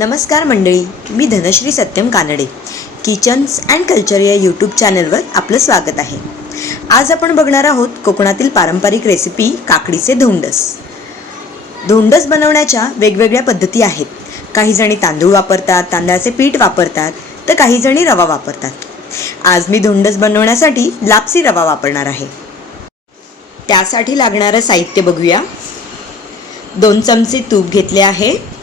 नमस्कार मंडळी मी Dhanashree Satyam Kanade. Kitchens and culture या यूट्यूब चॅनलवर आपलं स्वागत आहे. आज आपण बघणार आहोत कोकणातील पारंपरिक रेसिपी काकडीचे धोंडस. धोंडस बनवण्याच्या वेगवेगळ्या पद्धती आहेत. काहीजणी तांदूळ वापरतात तांदळाचे पीठ वापरतात तर काहीजणी रवा वापरतात. आज मी धोंडस बनवण्यासाठी लापसी रवा वापरणार आहे. त्यासाठी लागणारं साहित्य बघूया. दोन चमचे तूप घेतले आहे.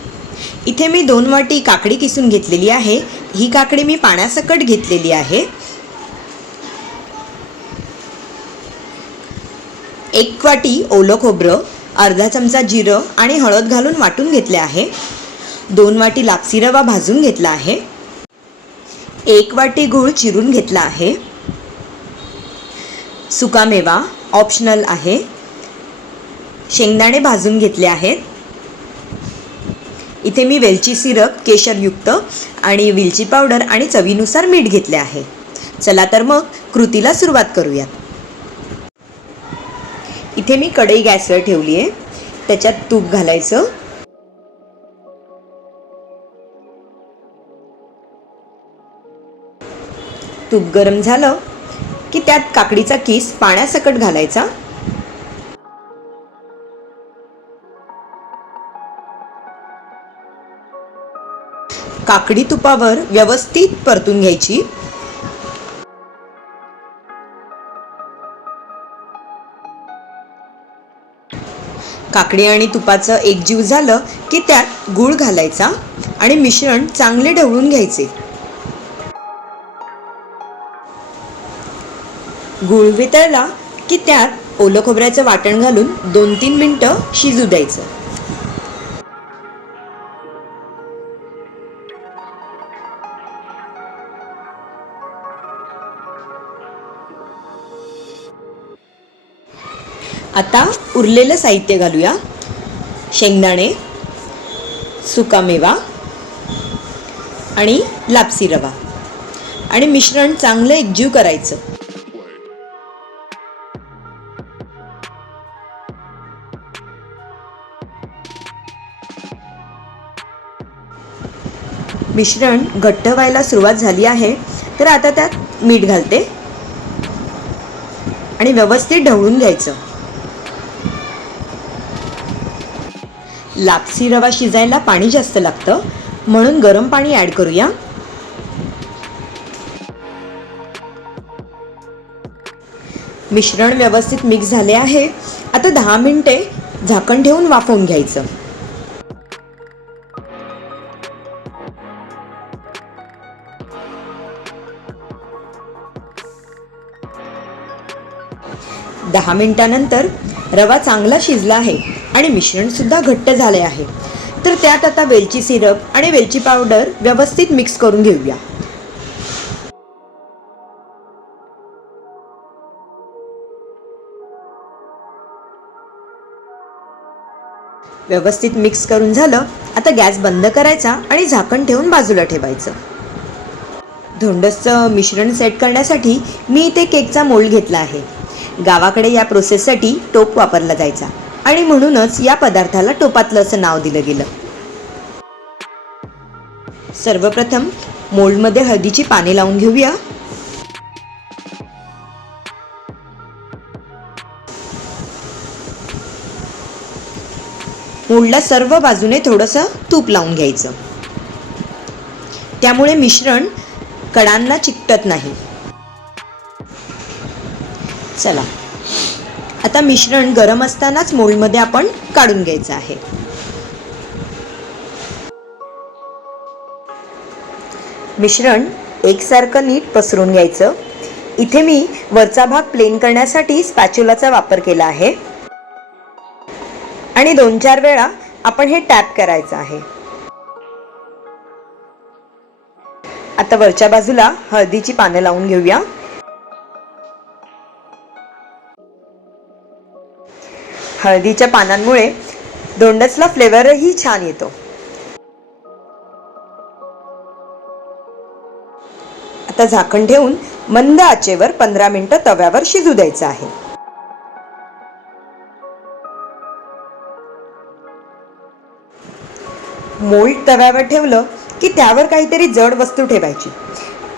इथे मी दोन वाटी काकडी किसून घेतलेली आहे. ही काकडी मी पाण्यासकट घेतलेली आहे. एक वाटी ओलं खोबरं अर्धा चमचा जिरं आणि हळद घालून वाटून घेतले आहे. दोन वाटी लापसी रवा भाजून घेतला आहे. एक वाटी गूळ चिरून घेतला आहे. सुकामेवा ऑप्शनल आहे. शेंगदाणे भाजून घेतले आहेत. इथे मी वेलची सिरप केशरयुक्त आणि वेलची पावडर आणि चवीनुसार मीठ घेतले आहे. चला तर मग कृतीला सुरुवात करूयात. इथे मी कढई गॅसवर ठेवली आहे. त्याच्यात तूप घालायचं. तूप गरम झालं की त्यात काकडीचा किस पाण्यासकट घालायचा. काकडी तुपावर व्यवस्थित परतून घ्यायची. काकडी आणि तुपाचं एकजीव झालं की त्यात गूळ घालायचा आणि मिश्रण चांगले ढवळून घ्यायचे. गुळ वितळला की त्यात ओलं खोबऱ्याचं वाटण घालून दोन तीन मिनटं शिजू द्यायचं. आता उरलेलं साहित्य घालूया. शेंगदाणे सुकामेवा आणि लापसी रवा. आणि मिश्रण चांगलं एकजीव करायचं. मिश्रण घट्ट व्हायला सुरुवात झाली आहे. तर आता त्यात मीठ घालते. आणि व्यवस्थित ढवळून घ्यायचं. लापसी रवा शिजायला पाणी जास्त लागतं. म्हणून गरम पाणी ॲड करूया. मिश्रण व्यवस्थित मिक्स झाले आहे. आता दहा मिनिटे झाकण ठेवून वाफवून घ्यायचं. दहा मिनिटानंतर रवा चांगला शिजला आहे आणि मिश्रण सुद्धा घट्ट झाले आहे. तर त्यात आता वेलची सिरप आणि वेलची पावडर व्यवस्थित मिक्स करून घेऊया. व्यवस्थित मिक्स करून झालं आता गॅस बंद करायचा आणि झाकण ठेवून बाजूला ठेवायचं. धोंडसचं मिश्रण सेट करण्यासाठी मी इथे केकचा मोल्ड घेतला आहे. गावाकडे या प्रोसेससाठी टोप वापरला जायचा. आणि म्हणूनच या पदार्थाला टोपातलं असं नाव दिलं गेलं. सर्वप्रथम मोल्डमध्ये हळदीची पाने लावून घेऊया. मोल्डला सर्व बाजूने थोडंसं तूप लावून घ्यायचं. त्यामुळे मिश्रण कडांना चिकटत नाही. चला. आता मिश्रण गरम असतानाच मोल्डमध्ये आपण काढून घ्यायचं आहे. मिश्रण एकसारखं नीट पसरून घ्यायचं. इथे मी वरचा भाग प्लेन करण्यासाठी स्पॅच्युलाचा वापर केला आहे. आणि दोन चार वेळा आपण हे टॅप करायचं आहे. आता वरच्या बाजूला हळदीची पानं लावून घेऊया. हळदीच्या पानांमुळे धोंडसला फ्लेवरही छान येतो. आता झाकण ठेवून मंद आचेवर पंधरा मिनिटं तव्यावर शिजू द्यायचं आहे. मोल्ड तव्यावर ठेवलं की त्यावर काहीतरी जड वस्तू ठेवायची.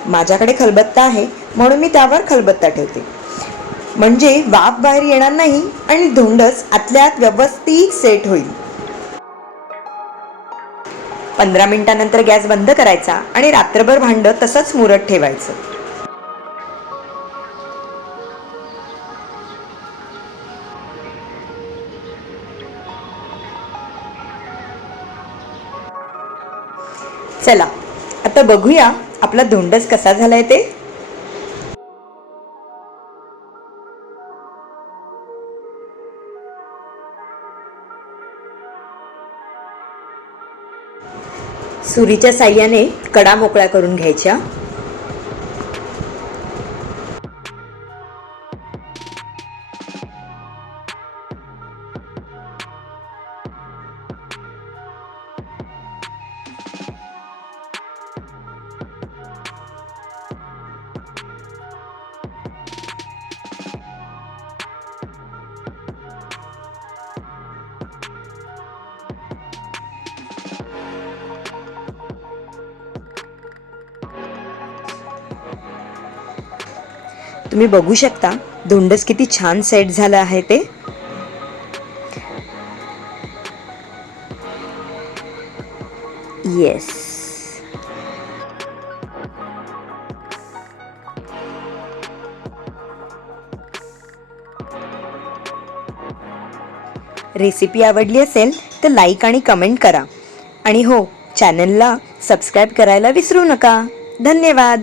माझ्याकडे खलबत्ता आहे म्हणून मी त्यावर खलबत्ता ठेवते. म्हणजे वाफ बाहेर येणार नाही आणि धोंडस आतल्यात व्यवस्थित सेट होईल. पंधरा मिनिटानंतर गॅस बंद करायचा आणि रात्रभर भांडं तसंच मुरत ठेवायचं. चला आता बघूया आपला धोंडस कसा झालाय ते. सुरीच्या साह्याने कडा मोकळ्या करून घ्यायच्या. तुम्ही बघू शकता धोंडस किती छान सेट झालं आहे ते. येस रेसिपी आवडली असेल तर लाईक आणि कमेंट करा. आणि हो चॅनलला सबस्क्राईब करायला विसरू नका. धन्यवाद.